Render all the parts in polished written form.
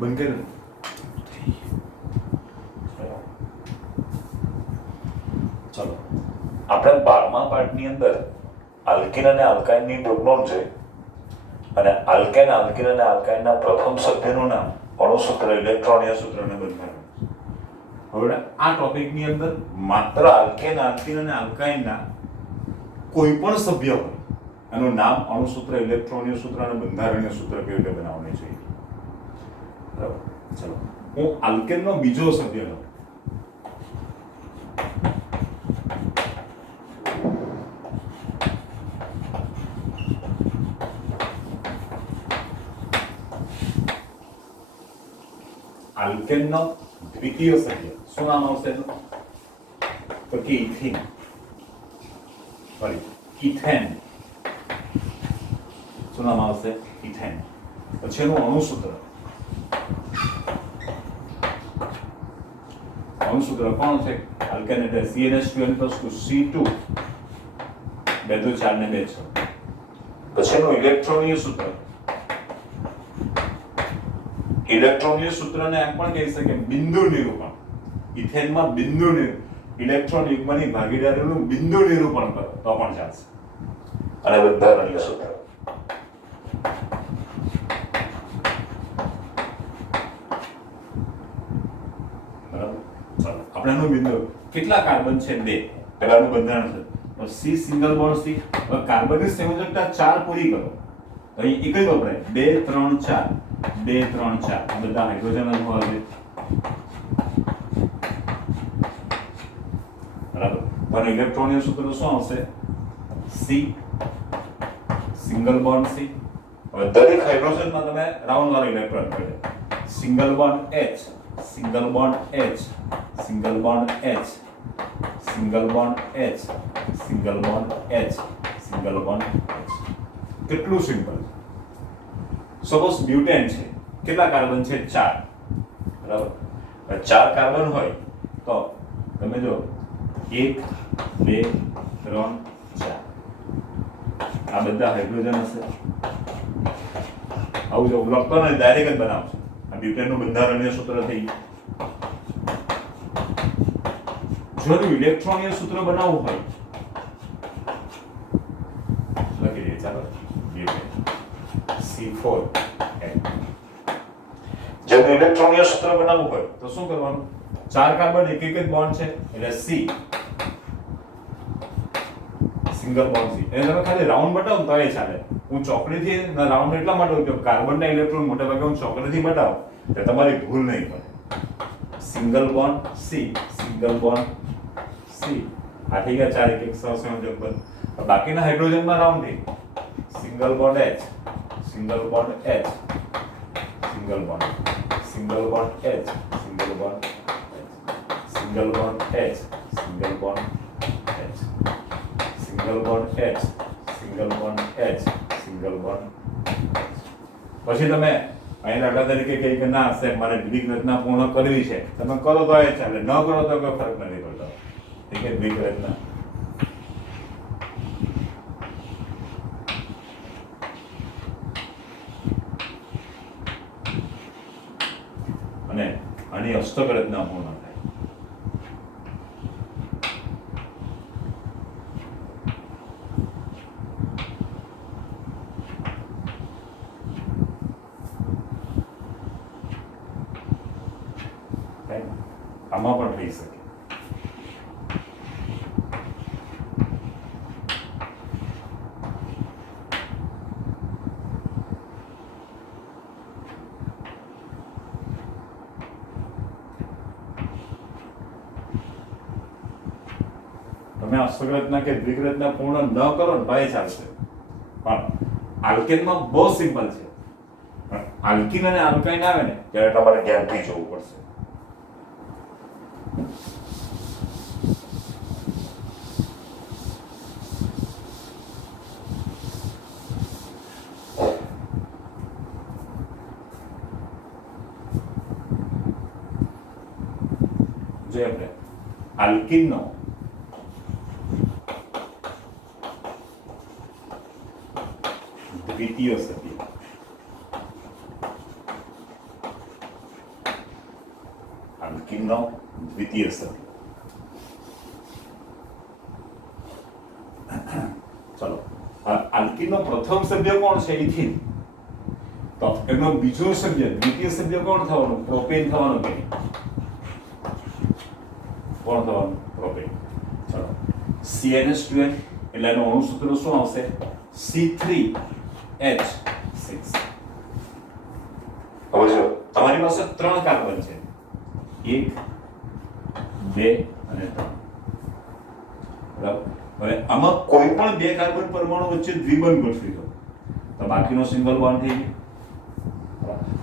બંધ કરે. ચલો આપણે 12મા પાઠની અંદર આલ્કીન અને આલ્કાઇનની પ્રોગ્નોન છે અને આલ્કેન આલ્કીન અને આલ્કાઇનના પ્રથમ સભ્યનું નામ અણુસૂત્ર ઇલેક્ટ્રોનીય સૂત્રને બંધારણ. હવે આ ટોપિકની અંદર માત્ર આલ્કેન આલ્કીન અને આલ્કાઇનના કોઈ પણ સભ્ય હોય એનું નામ અણુસૂત્ર ઇલેક્ટ્રોનીય સૂત્ર અને બંધારણીય સૂત્ર કેવી રીતે બનાવવાની છે. બરાબર. ચલો હું આલ્કેનનો બીજો સભ્ય લઉં. આલ્કેનનો દ્વિતીય સભ્ય શું નામ આવશે? તો કે ઇથીન, સોરી ઇથેન. શું નામ આવશે? ઇથેન. પછી એનું અણુસૂત્ર કોણ છે? આલ્કેન એટલે CnH2n+2 C2 2 2 4 ને 2 6. પછી એનું ઇલેક્ટ્રોનીય સૂત્ર. ઇલેક્ટ્રોનીય સૂત્રને એમ પણ કહી શકે બિંદુ નિરૂપણ. ઇથેનમાં બિંદુ ઇલેક્ટ્રોન યુગ્મની ભાગીદારીનું બિંદુ નિરૂપણ કરો તો પણ ચાલશે. અને બંધારણીય સૂત્ર. બરાબર. ચાલો આપણે એનું બિંદુ કેટલા કાર્બન છે? 2. પહેલાનું બંધારણ છે તો C સિંગલ બોન્ડ C. હવે કાર્બનની સંયોજકતા 4 પૂરી કરો તો અહીં એક જ વપરાય 2 3 4 2 3 4. આ બધા હાઇડ્રોજન જ હોવા જોઈએ. બરાબર. તો ઇલેક્ટ્રોનીય સૂત્ર શું આવશે? C single bond C. હવે દરેક હાઇડ્રોજનમાં તમે રાઉન્ડ વાળો ઇલેક્ટ્રોન પડે. Single bond H, single bond H, single bond H, single bond H, single bond H, single bond H. કેટલું સિમ્પલ. સપોઝ બ્યુટેન છે, કેટલા કાર્બન છે? 4. બરાબર. 4 કાર્બન હોય તો તમે જો 1 2 3 4 આ બધા હાઇડ્રોજન હશે. આવું જો લખતો ને ડાયરેક્ટ જ બનાવશો. આ બ્યુટેનનું બંધારણીય સૂત્ર થઈ ગયું. જો ઇલેક્ટ્રોનીય સૂત્ર બનાવવું હોય લખી દઈએ. ચાલો બ્યુટેન C4. જેનું ઇલેક્ટ્રોનીય સૂત્ર બનાવવું હોય તો શું કરવાનું? 4 કાર્બન એક જ બોન્ડ છે એટલે C સિંગલ બોન્ડ C. એને તમે ખાલી રાઉન્ડ બતાવો તો એ ચાલે. હું ચોકડીથી રાઉન્ડ એટલા માટે ઉપયોગ કાર્બનના ઇલેક્ટ્રોન મોટે ભાગે હું ચોકડીથી બતાવું તો તમારી ભૂલ નહીં પડે. Single bond C, single bond C. આ થઈ ગયા 4 એક એક સહસંયોજક બંધ. બાકીના હાઇડ્રોજનમાં રાઉન્ડ થઈ. Single bond H, single bond H, single bond, single bond H, single bond H, single bond H, single bond H, single bond H, single bond H, single bond H. પછી તમે અહીં દાખલા તરીકે કહી કે ના સાહેબ મારે દ્વિક રચના પૂર્ણ કરવી છે, તમે કરો તો એ ચાલે, ન કરો તો કોઈ ફરક નથી પડતો. ઠીક છે. દ્વિક રચના અને આની અષ્ટક રચના પૂર્ણ થાય. આમાં પણ થઈ શકે. તમે અષ્ટક રચના કે દ્વિક રચના પૂર્ણ ન કરો ને તો એ ચાલશે. પણ આલ્કેનમાં બહુ સિમ્પલ છે. પણ આલ્કીન અને આલ્કાઇન આવે ને ત્યારે તમારે ધ્યાનથી જોવું પડશે. જે આપણે આલ્કીનનો દ્વિતીય સભ્ય આલ્કીનનો દ્વિતીય સભ્ય. ચલો, આલ્કીનનો પ્રથમ સભ્ય કોણ છે? ઇથિન. તો એનો બીજો સભ્ય, દ્વિતીય સભ્ય કોણ થવાનું? પ્રોપેન થવાનું કે કોણ થવાનું? પ્રોપેન. ચલો, CnH2n એટલે એનું અણુ સૂત્ર શું આવશે? C3H6. હવે જો તમારી પાસે 3 કાર્બન છે, 1 2 અને 3, બરાબર. હવે આમાં કોઈ પણ 2 કાર્બન પરમાણુ વચ્ચે દ્વિબંધ ગોઠવી દો તો બાકીનો સિંગલ બોન્ડ થઈ ગયો.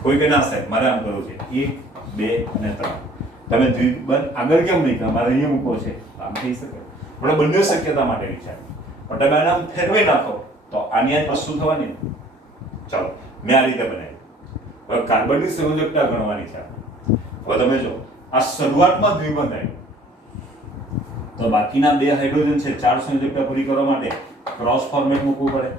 કોઈ કે ના સાહેબ મારે આમ કરવું છે 1 2 અને 3, તમે દ્વિબંધ આગળ કેમ નહીં કે મારે અહીંયા મૂકો છે? આમ થઈ શકે. આપણે બંને શક્યતા માટે વિચાર, પણ તમે આને આમ ફેરવી નાખો તો આની આ વસ્તુ થવાની ને. ચાલો, મેં આ રીતે બનાવી. હવે કાર્બનની સંયોજકતા ગણવાની છે. હવે તમે જો આ શરૂઆતમાં દ્વિબંધ આવ્યો તો બાકીના 2 હાઇડ્રોજન છે 4 સંયોજકતા પૂરી કરવા માટે ક્રોસ ફોર્મેટ મૂકવું પડે,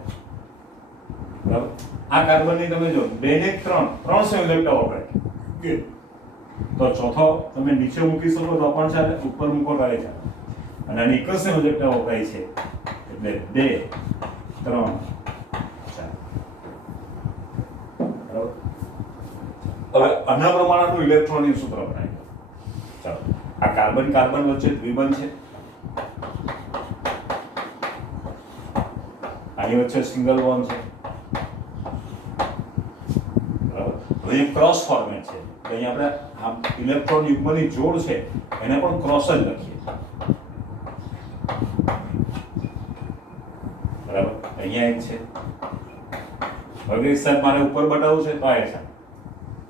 બરાબર. આ કાર્બનની તમે જો 2 ને 3 સંયોજકતા વપરાય તો ચોથો તમે નીચે મૂકી શકો તો પણ ચાલે, ઉપર મૂકો તો ચાલે. અને આની એક જ સંયોજકતા વપરાય છે એટલે 2 3 4, બરાબર. હવે આના પ્રમાણેનું ઇલેક્ટ્રોનનું સૂત્ર બનાવી દો. ચાલો, આ કાર્બન કાર્બન વચ્ચે દ્વિબંધ છે, આની વચ્ચે સિંગલ બોન્ડ છે, બરાબર. હવે ક્રોસ ફોર્મેટ છે, અહીં આપણે આ ઇલેક્ટ્રોન યુગ્મની જોડ છે એને પણ ક્રોસ જ લખીએ, બરાબર. અહીંયા એક છે. હવે સાહેબ મારે ઉપર બતાવવું છે તો આ છે,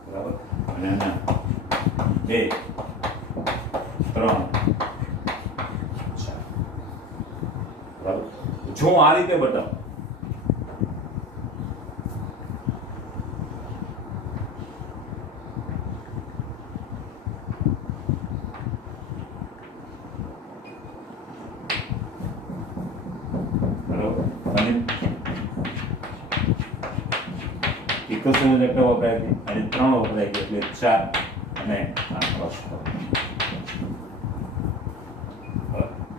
બરાબર. અને આના 2 3 4, બરાબર. જો આ રીતે બતાવો સંયોજકતા વપરાય છે અને 3 વપરાય છે એટલે 4 અને આ ક્રોસ.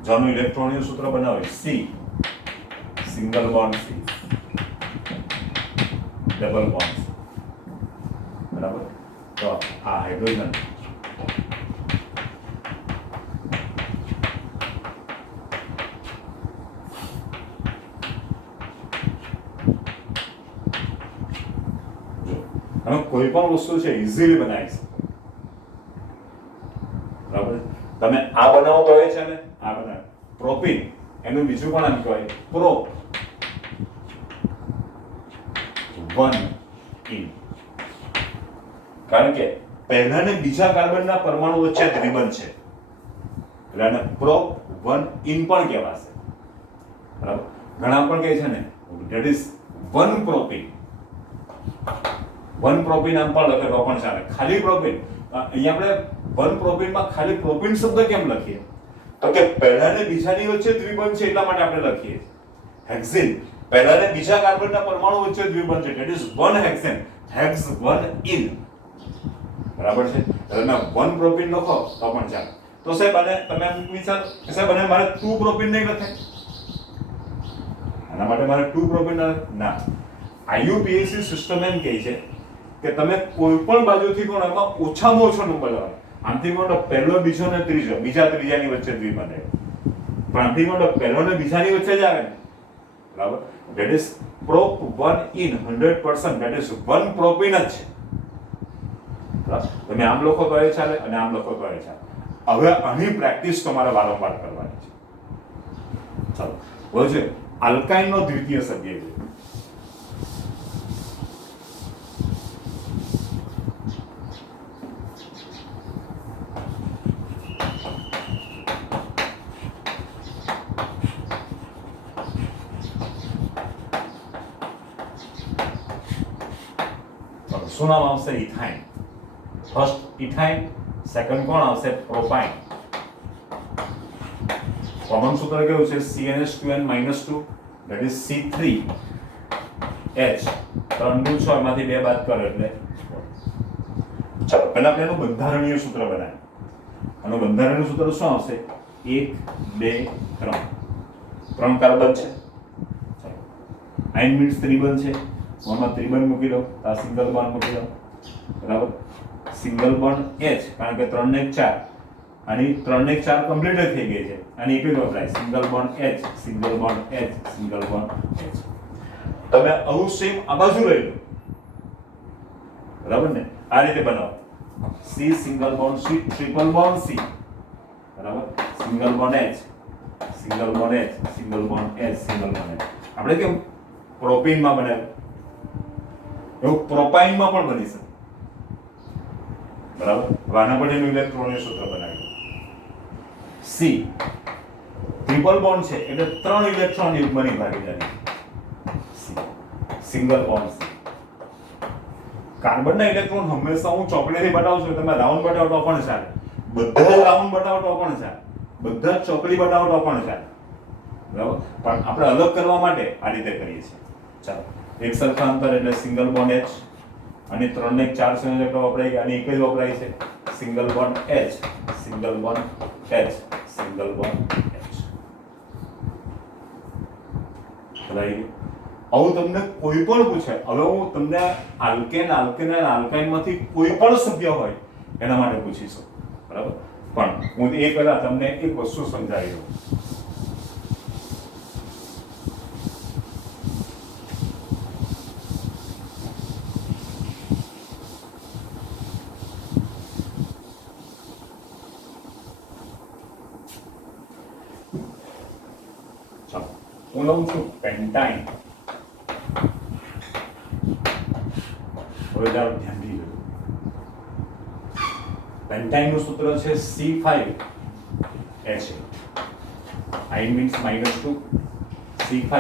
જોનું ઇલેક્ટ્રોનનું સૂત્ર બનાવે C single bond C double bond C, બરાબર. તો આ હાઇડ્રોજન તમે કોઈ પણ વસ્તુ છે ઇઝીલી બનાવી શકો, બરાબર. તમે આ બનાવો તો એ છે ને આ બનાવો પ્રોપીન, એનું બીજું પણ નામ કહેવાય પ્રોપ 1 ઇન. કારણ કે પહેલા ને બીજા કાર્બનના પરમાણુ વચ્ચે દ્વિબંધ છે એટલે આને પ્રોપ 1 ઇન પણ કહેવાશે, બરાબર. ઘણા પણ કહે છે ને ધેટ ઇઝ 1 પ્રોપીન. 1 પ્રોપીન આમ પણ લખે તો પણ ચાલે. ખાલી પ્રોપીન, અહીંયા આપણે 1 પ્રોપીનમાં ખાલી પ્રોપીન શબ્દ કેમ લખીએ તો કે પહેલા ને બીજાની વચ્ચે દ્વિબંધ છે એટલા માટે આપણે લખીએ. હેક્ઝેન પહેલા ને બીજા કાર્બનના પરમાણુ વચ્ચે દ્વિબંધ છે, that is 1 hexane, hex 1 in, બરાબર છે. તમે 1 પ્રોપીન લખો તો પણ ચાલે. તો સાહેબ આને તમે એમ વિચાર કે સાહેબ આને મારે 2 પ્રોપીન નહીં લખે, આના માટે મારે 2 પ્રોપીન ના. IUPAC સિસ્ટમ એમ કહે છે કે તમે કોઈ પણ બાજુથી કોણ એમાં ઓછામાં ઓછો નંબર લાવો. આમથી મોટો પહેલો બીજો ને ત્રીજો, બીજા ત્રીજાની વચ્ચે દ્વિબંધ આવે, પણ આમથી મોટો પહેલો ને બીજાની વચ્ચે જ આવે ને, બરાબર. That is prop 1 in 100%, that is 1 propyne જ છે, બરાબર. તમે આમ લખો તો એ ચાલે અને આમ લખો તો એ ચાલે. હવે આની પ્રેક્ટિસ તમારે વારંવાર કરવાની છે. ચાલો, હવે છે આલ્કાઇનનો દ્વિતીય સભ્ય છે. શું નામ આવશે? ઇથાઇન. ફર્સ્ટ ઇથાઇન, સેકન્ડ કોણ આવશે? પ્રોપાઇન. કોમન સૂત્ર કેવું છે? CnH2n-2 that is C3H 3 એમાંથી 2 બાદ કરો એટલે ચાલો પહેલા આપણે એનું બંધારણીય સૂત્ર બનાવીએ. આનું બંધારણનું સૂત્ર શું આવશે? 1 2 3 3 કાર્બન છે. ચાલો આયન મીન્સ ત્રિબંધ છે, આમાં ત્રિબંધ મૂકી દો, આ સિંગલ બોન્ડ મૂકી દો, બરાબર. સિંગલ બોન્ડ H, કારણ કે 3 ને 4, આની 3 ને 4 કમ્પ્લીટ થઈ ગઈ છે, આની એક જ વપરાય, single bond H, single bond H, single bond H. તમે આવું સેમ આ બાજુ લઈ લો, બરાબર ને? આ રીતે બનાવો, C single bond C, triple bond C, બરાબર. Single bond H, single bond H, single bond H, single bond H. આપણે કેમ પ્રોપીનમાં બનાવ્યું, એવું પ્રોપાઇનમાં પણ બની શકે, બરાબર. હવે આના પર એનું ઇલેક્ટ્રોનનું સૂત્ર બનાવ્યું. C ટ્રિપલ બોન્ડ છે એટલે 3 ઇલેક્ટ્રોન યુગ્મની ભાગીદારી. Single bond C. કાર્બનના ઇલેક્ટ્રોન હંમેશા હું ચોકડીથી બતાવું છું, તમે રાઉન્ડ બતાવો તો પણ ચાલે, બધા રાઉન્ડ બતાવો તો પણ ચાલે, બધા ચોકડી બતાવો તો પણ ચાલે, બરાબર. પણ આપણે અલગ કરવા માટે આ રીતે કરીએ છીએ. ચાલો, એક સરખા અંતર એટલે સિંગલ બોન્ડ H, અને 3 ને 4 સંયોજકો વપરાય ગયા, અને એક જ વપરાય છે, single bond H, single bond H, single bond H. બરાબર. આવું તમને કોઈ પણ પૂછે, હવે હું તમને આલ્કેન અને આલ્કાઇનમાંથી કોઈ પણ સભ્ય હોય એના માટે પૂછીશું, બરાબર. પણ હું એ પહેલા તમને એક વસ્તુ સમજાવી દઉં. ચાલો, હું લઉં છું પેન્ટાઇન. હવે જરા ધ્યાનથી જોજો. પેન્ટાઇનનું સૂત્ર છે C5H. I means -2, C5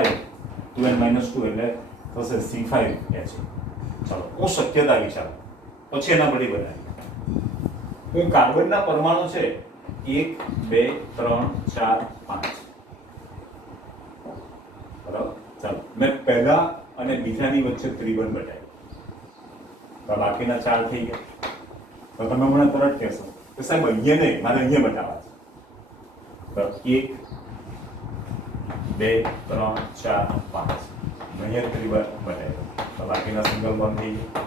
2n -2 એટલે થશે C5H. ચાલો, હું શક્યતા વિચાર પછી એના પરથી બનાવી. હું કાર્બનના પરમાણુ છે 1 2 3 4 5, બરાબર. ચાલો, મેં પહેલા અને બીજાની વચ્ચે ત્રિબંધ બતાવ્યું, તો બાકીના 4 થઈ ગયા. તો તમે મને તરત કહેશો કે સાહેબ અહીંયા નહીં, મારે અહીંયા બતાવવા છે. તો 1 2 3 4 5 અહીંયા ત્રિબંધ બતાવ્યો, તો બાકીના સિંગલ બોન્ડ થઈ ગયા.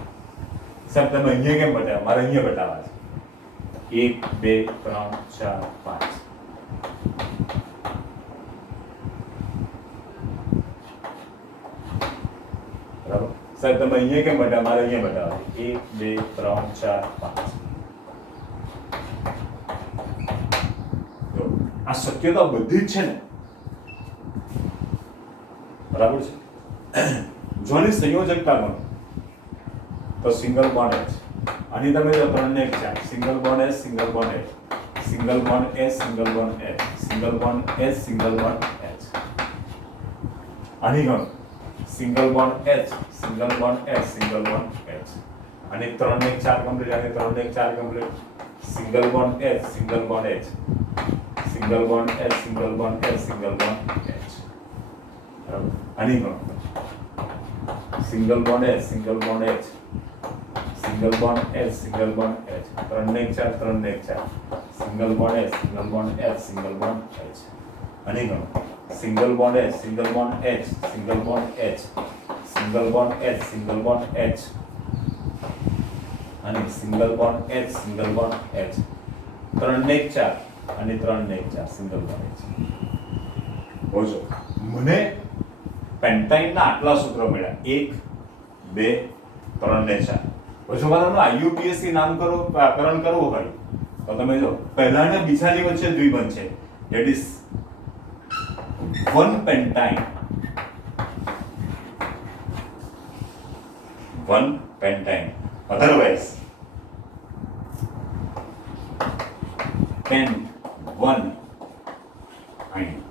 સાહેબ તમે અહીંયા કેમ બતાવ્યા? મારે અહીંયા બતાવવા છે. 1 2 3 4 5. બરાબર. સાહેબ તમે અહીંયા કેમ બતાવ્યા? મારે અહીંયા બતાવવા છે. 1 2 3 4 5. જો આ શક્યતા બધી જ છે ને, બરાબર છે. જોની સંયોજકતા ગણો તો સિંગલ બોન્ડ H, આની તમે જો 3 ને 4, single bond H, single bond H, single bond H, single bond H, single bond H, single bond H. આની ગણો single bond H, single bond H, single bond H. અને 3 ને 4 કમ્પ્લીટ, અને 3 ને 4 complete, single bond H, single bond H, single bond H, single bond H, single bond H. બરાબર. આની ગણો single bond H, single bond H, single bond H, single bond H. 3 ને 4, 3 ને 4, single bond H, single bond H, single bond H. આની ગણો single bond H, single bond H, single bond H, single bond H, single bond H. અને single bond H, single bond H. 3 ને 4 અને 3 ને 4, single bond H. બોલો, મને પેન્ટાઇનના આટલા સૂત્રો મળ્યા, 1 2 3 ને 4. પછી મારાનું આઈયુપીએસસી નામકરણ કરવું હોય તો તમે જો પહેલા અને બીજાની વચ્ચે દ્વિબંધ છે, that is 1 pentyne, 1 pentyne, otherwise pen 1 yne.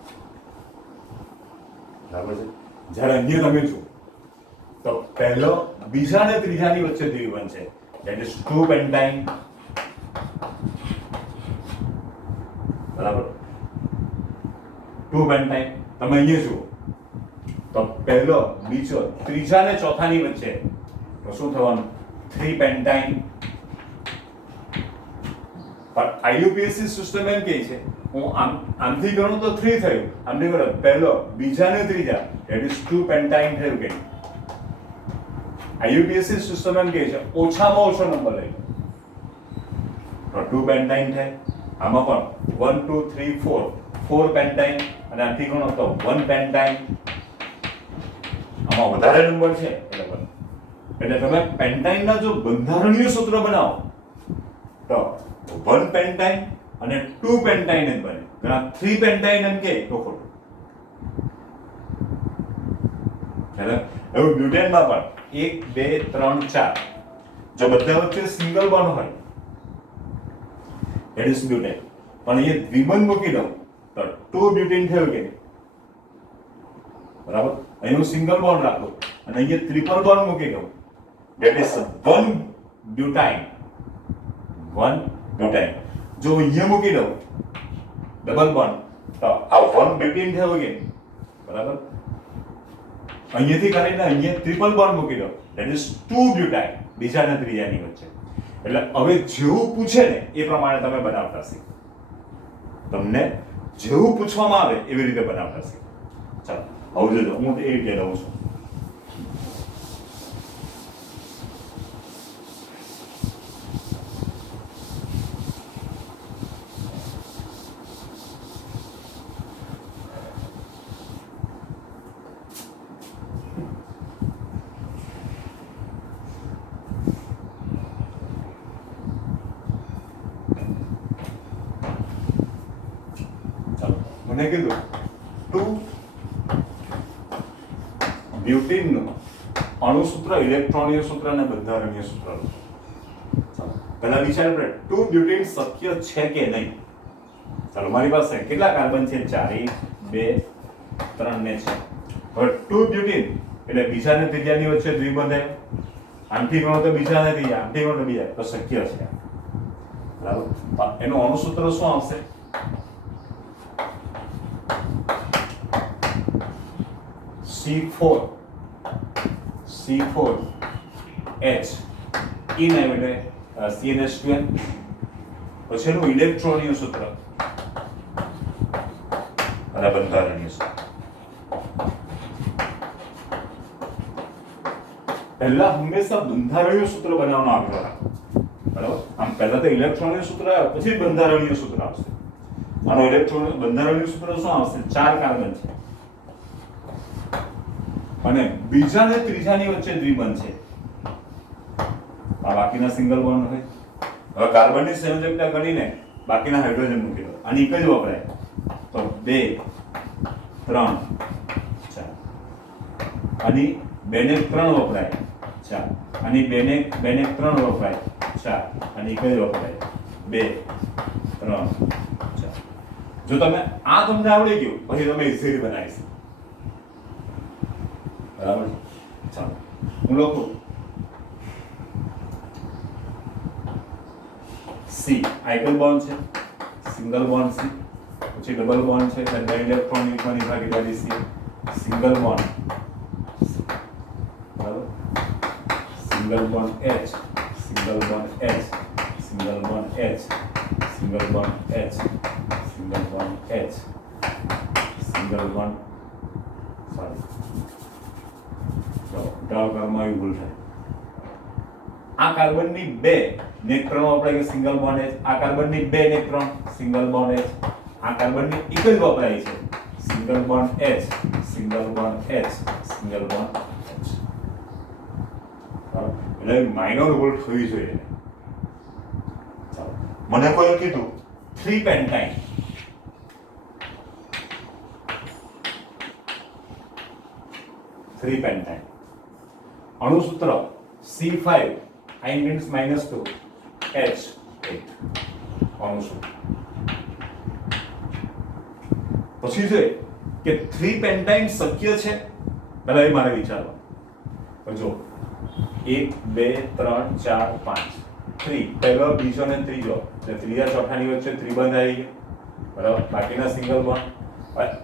બરાબર છે. જ્યારે અન્ય તમે જો તો પહેલો બીજા અને ત્રીજાની વચ્ચે દ્વિબંધ છે, ધેટ ઇઝ 2 પેન્ટાઇન, બરાબર. 2 પેન્ટાઇન. તમે અહીંયા જુઓ તો પહેલો બીજો ત્રીજા અને ચોથાની વચ્ચે તો શું થવાનું? 3 પેન્ટાઇન, 5 પણ આઈયુપીએસસી સિસ્ટમ એમ કહે છે હું આમથી ગણું તો 3 થયું, આમથી ગણો પહેલો બીજા ને ત્રીજા ધેટ ઇઝ 2 પેન્ટાઇન થયું કે આઈયુપીએસસી સિસ્ટમ એમ કહે છે ઓછામાં ઓછો નંબર લઈ તો 2 પેન્ટાઇન થાય. આમાં પણ 1 2 3 4 પેન્ટાઇન અને આથી ગણો તો 1 પેન્ટાઇન. આમાં વધારે નંબર છે એટલે તમે પેન્ટાઇનના જો બંધારણીય સૂત્ર બનાવો તો 1 પેન્ટાઇન અને 2 પેન્ટાઇન જ બને. ઘણા 3 પેન્ટાઇન એમ કે તો ખોટું. એવું બ્યુટેનમાં પણ 1 2 3 4 જો બધા વચ્ચે સિંગલ બોન્ડ હોય ધેટ ઇઝ બ્યુટેન. પણ અહીંયા દ્વિબંધ મૂકી દઉં તો 2 બ્યુટેન થયું કે બરાબર. અહીંનું સિંગલ બોન્ડ રાખો અને અહીંયા ટ્રિપલ બોન્ડ મૂકી દઉં ધેટ ઇઝ 1 બ્યુટાઇન. 1 બ્યુટાઇન. જો અહીંયા મૂકી દઉં ડબલ બોન્ડ તો આ 1 બ્યુટેન થયું કે બરાબર. અહીંયાથી કરીને અહીંયા ટ્રિપલ બોન્ડ મૂકી દો ધેટ ઇઝ 2 બ્યુટાઇન બીજા અને ત્રીજાની વચ્ચે. એટલે હવે જેવું પૂછે ને એ પ્રમાણે તમે બનાવતા શીખો. તમને જેવું પૂછવામાં આવે એવી રીતે બનાવતા શીખો. ચાલો હવે જોજો હું એ રીતે લઉં છું. મને કીધું 2 બ્યુટીનનું અણુસૂત્ર, ઇલેક્ટ્રોનીય સૂત્ર અને બંધારણીય સૂત્ર. પહેલા વિચાર આપણે 2 બ્યુટીન શક્ય છે કે નહીં. ચાલો મારી પાસે કેટલા કાર્બન છે? 4 1 2 3 ને 6. હવે 2 બ્યુટીન એટલે બીજા ને ત્રીજાની વચ્ચે દ્વિબંધ. આમથી ગણો તો બીજા ને ત્રીજા, આમથી ગણો તો બીજા, તો શક્ય છે બરાબર. એનું અણુસૂત્ર શું આવશે? C4 H CnH2n. પછી એનું ઇલેક્ટ્રોનીય સૂત્ર અને બંધારણીય સૂત્ર. પહેલા હંમેશા બંધારણીય સૂત્ર બનાવવાનો આગ્રહ રાખો બરાબર. આમ પહેલા તો ઇલેક્ટ્રોનીય સૂત્ર આવે પછી બંધારણીય સૂત્ર આવશે. આનો બંધારણીય સૂત્ર શું આવશે? 4 કાર્બન છે અને બીજા ને ત્રીજાની વચ્ચે દ્વિબંધ છે. આ બાકીના સિંગલ બોન્ડ હોય. હવે કાર્બનની સંયોજકતા ગણીને બાકીના હાઇડ્રોજન મૂકી દો. આની એક જ વપરાય તો 2 3 4. આની 2 ને 3 વપરાય 4. આની 2 ને 3 વપરાય 4. આની એક જ વપરાય 2 3 4. જો તમે આ તમને આવડી ગયું પછી તમે ઇઝીલી બનાવી શકો બરાબર. ચાલો હું લખું C આઇકલ બોન્ડ છે, સિંગલ બોન્ડ C, પછી ડબલ બોન્ડ છે એટલે 2 ઇલેક્ટ્રોન ની ભાગીદારી C, સિંગલ બોન્ડ બરાબર, single bond H, single bond H, single bond H, single bond H, single bond H, single bond sorry ડાયાગ્રામમાં આવી ભૂલ થાય. આ કાર્બનની 2 ને 3 વપરાય કે સિંગલ બોન્ડ H, આ કાર્બનની 2 ને 3 સિંગલ બોન્ડ H, આ કાર્બનની એક જ વપરાય છે single bond H, single bond H, single bond H. એટલે માઇનર ભૂલ થવી જોઈએ. ચાલો મને કોઈ કીધું 3 પેન્ટાઇન. 3 પેન્ટાઇન અણુસૂત્ર C5 I means -2 H8 અણુસૂત્ર. પછી છે કે 3 પેન્ટાઇન શક્ય છે પહેલા એ મારે વિચારવા. જો 1 2 3 4 5 3 પહેલો બીજો ને ત્રીજો એટલે ત્રીજા ચોથાની વચ્ચે ત્રિબંધ આવી ગયો બરાબર. બાકીના સિંગલ બોન્ડ.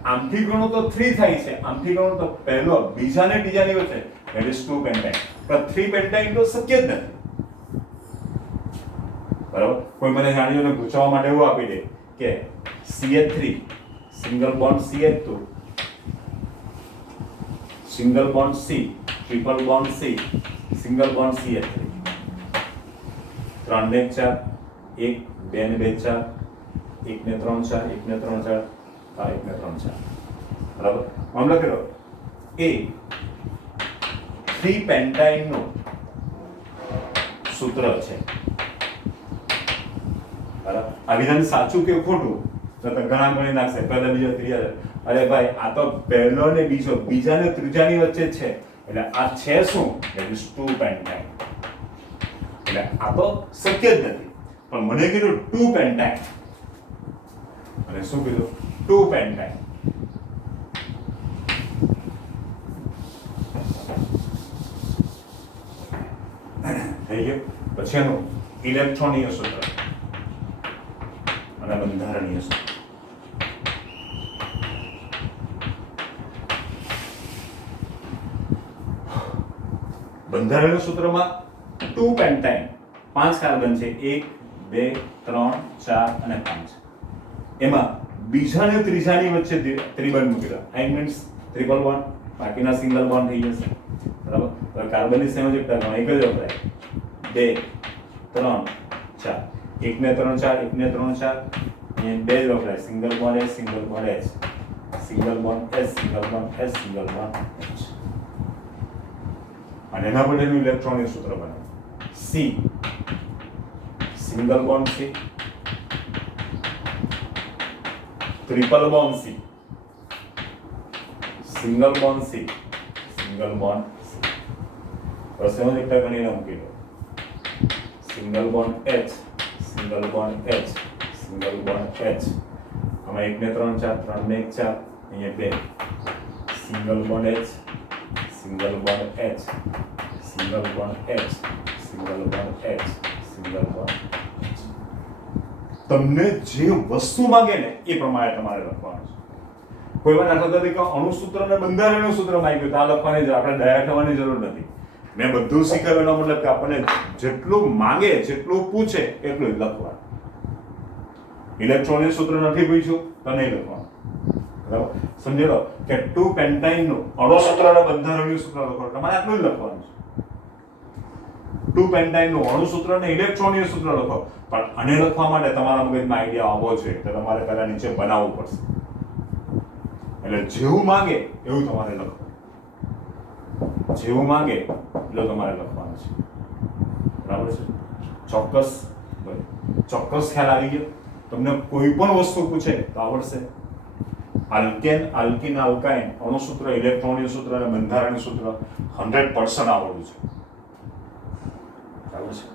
આમથી ગણો તો 3 થાય છે, આમથી ગણો તો પહેલો બીજા ને ત્રીજાની વચ્ચે that is 2 પેન્ટાઇન. પણ 3 પેન્ટાઇન તો શક્ય જ નથી બરાબર. કોઈ મને જાણીને પૂછવા માટે એવું આપી દે કે CH3 single bond CH2 single bond C triple bond C single bond CH3 3 ને 4 1 2 ને 2 4 1 ને 3 4 1 ને 3 4 આ 1 ને 3 4 બરાબર. આમ લખી લો એ 3 પેન્ટાઇન નું સૂત્ર છે. બરાબર. આ વિધાન સાચું કે ખોટું તો ઘણા ગણી નાખશે પહેલા બીજો ત્રીજા. અરે ભાઈ આ તો પહેલો ને બીજો બીજા ને ત્રીજાની વચ્ચે જ છે એટલે આ છે શું that is 2 પેન્ટાઇન. એટલે આ તો શક્ય જ નથી પણ મને કીધું 2 પેન્ટાઇન અને શું કીધું 2 પેન્ટાઇન. થઈ ગયું. પછી એનું ઇલેક્ટ્રોનીય સૂત્ર અને બંધારણીય સૂત્ર. બંધારણીય સૂત્રમાં 2 પેન્ટાઇન 5 કાર્બન છે 1 2 3 4 અને 5. એમાં બીજા ને ત્રીજાની વચ્ચે ત્રિબંધ મૂકેલા. આઈ મીન્સ ટ્રિપલ બોન્ડ બાકીના સિંગલ બોન્ડ થઈ જશે. બરાબર. તો કાર્બનની સંયોજકતા ગણો એક જ વપરાય 2 3 4 1 ને 3 4 1 ને 3 4 એ બે જ વપરાય single bond H single bond H single bond H single bond H single bond H. અને એના માટેનું ઇલેક્ટ્રોનિક સૂત્ર બને C single bond C triple bond C single bond C single bond C. બસ એમાં એક ગણીને મૂકી દો single bond H single bond H single bond H. આમાં 1 ને 3 4 3 ને 1 4 અહીંયા 2 single bond H single bond H single bond H single bond H single bond H. તમને જે વસ્તુ માંગે ને એ પ્રમાણે તમારે લખવાનું છે. કોઈ વાર દાખલા તરીકે અણુસૂત્ર અને બંધારણીય સૂત્ર માંગ્યું તો આ લખવાની જરૂર, આપણે દયા થવાની જરૂર નથી. મેં બધું શીખવ્યું એનો મતલબ કે આપણને જેટલું માંગે જેટલું પૂછે એટલું જ લખવાનું. ઇલેક્ટ્રોનિક સૂત્ર નથી પૂછ્યું તો નહીં લખવાનું. બરાબર. સમજી લો કે 2 પેન્ટાઇન નું અણુસૂત્ર અને બંધારણીય સૂત્ર લખો તમારે આટલું જ લખવાનું છે. 2 પેન્ટાઇન નું અણુસૂત્ર અને ઇલેક્ટ્રોનિક સૂત્ર લખો પણ આને લખવા માટે તમારા મગજમાં આઈડિયા આવવો જોઈએ તો તમારે પહેલા નીચે બનાવવું પડશે. એટલે જેવું માંગે એવું તમારે લખો. જેવું માંગે એટલું તમારે લખવાનું છે. બરાબર છે. ચોક્કસ ખ્યાલ આવી ગયો. તમને કોઈ પણ વસ્તુ પૂછે તો આવડશે. આલ્કેન આલ્કીન આલ્કાઇન અણુસૂત્ર ઇલેક્ટ્રોનિક સૂત્ર અને બંધારણીય સૂત્ર 100% આવડવું છે. બરાબર છે.